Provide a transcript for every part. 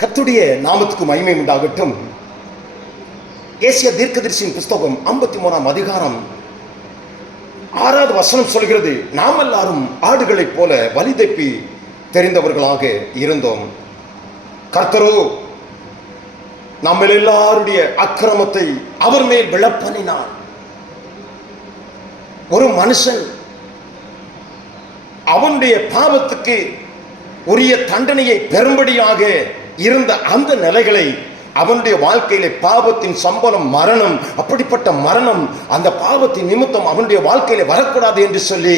கர்த்தருடைய நாமத்துக்கு மகிமை உண்டாகட்டும். ஏசியா தீர்க்கதரிசியின் புஸ்தகம் 53ஆம் அதிகாரம் 6வது வசனம் சொல்கிறது, நாம் எல்லாரும் ஆடுகளைப் போல வழி தப்பி தெரிந்தவர்களாக இருந்தோம். கர்த்தரோ நம்ம எல்லாருடைய அக்கிரமத்தை அவர் மேல் விழப்பண்ணினார். ஒரு மனுஷன் அவனுடைய பாவத்துக்கு உரிய தண்டனையை பெறும்படியாக இருந்த அந்த நிலைகளை அவனுடைய வாழ்க்கையில பாவத்தின் சம்பளம் மரணம், அப்படிப்பட்ட மரணம் அந்த பாவத்தின் நிமித்தம் அவனுடைய வாழ்க்கையில வரக்கூடாது என்று சொல்லி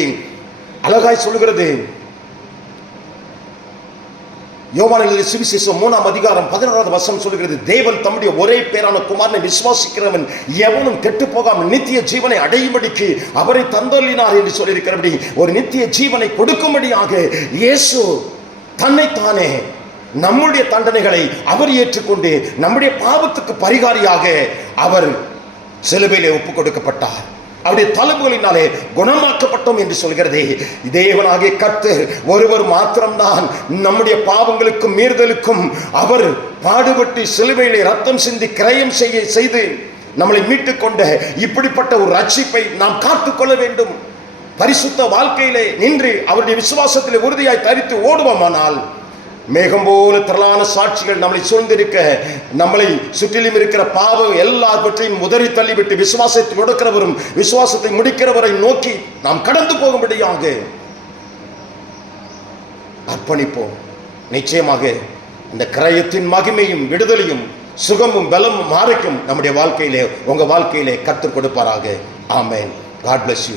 அழகாய் சொல்கிறது. யோவான் எழுதிய சுவிசேஷம் 3ஆம் அதிகாரம் 16வது வசனம் சொல்கிறது, தேவன் தம்முடைய ஒரே பேரான குமாரனை விசுவாசிக்கிறவன் எவனும் கெட்டு போகாமல் நித்திய ஜீவனை அடையும்படிக்கு அவரை தந்தள்ளினார் என்று சொல்லியிருக்கிறபடி ஒரு நித்திய ஜீவனை கொடுக்கும்படியாக இயேசு தன்னைத்தானே நம்முடைய தண்டனைகளை அவர் ஏற்றுக்கொண்டு நம்முடைய பாவத்துக்கு பரிகாரியாக அவர் சிலுவையிலே ஒப்புக் கொடுக்கப்பட்டார். அவருடைய தழும்புகளினாலே குணமாக்கப்பட்டோம் என்று சொல்கிறதே. தேவனாகிய கர்த்தர் ஒருவர் மாத்திரம்தான் நம்முடைய பாவங்களுக்கும் மீறுதலுக்கும் அவர் பாடுபட்டு சிலுவையிலே ரத்தம் சிந்தி கிரயம் செய்து நம்மளை மீட்டுக் கொண்ட இப்படிப்பட்ட ஒரு ரட்சிப்பை நாம் காத்துக்கொள்ள வேண்டும். பரிசுத்த வாழ்க்கையிலே நின்று அவருடைய விசுவாசத்திலே உறுதியாய் தரித்து ஓடுவோமானால் மேகம் போல திரளான சாட்சிகள் நம்மளை சூழ்ந்திருக்க, நம்மளை சுற்றிலும் இருக்கிற பாவம் எல்லாவற்றையும் உதறி தள்ளிவிட்டு விசுவாசத்தை கொடுக்கிறவரும் விசுவாசத்தை முடிக்கிறவரை நோக்கி நாம் கடந்து போகும்படியாக அர்ப்பணிப்போம். நிச்சயமாக இந்த கிரயத்தின் மகிமையும் விடுதலையும் சுகமும் பலமும் ஆரோக்கியம் நம்முடைய வாழ்க்கையிலே உங்க வாழ்க்கையிலே கற்றுக் கொடுப்பாராக. ஆமென். God bless you.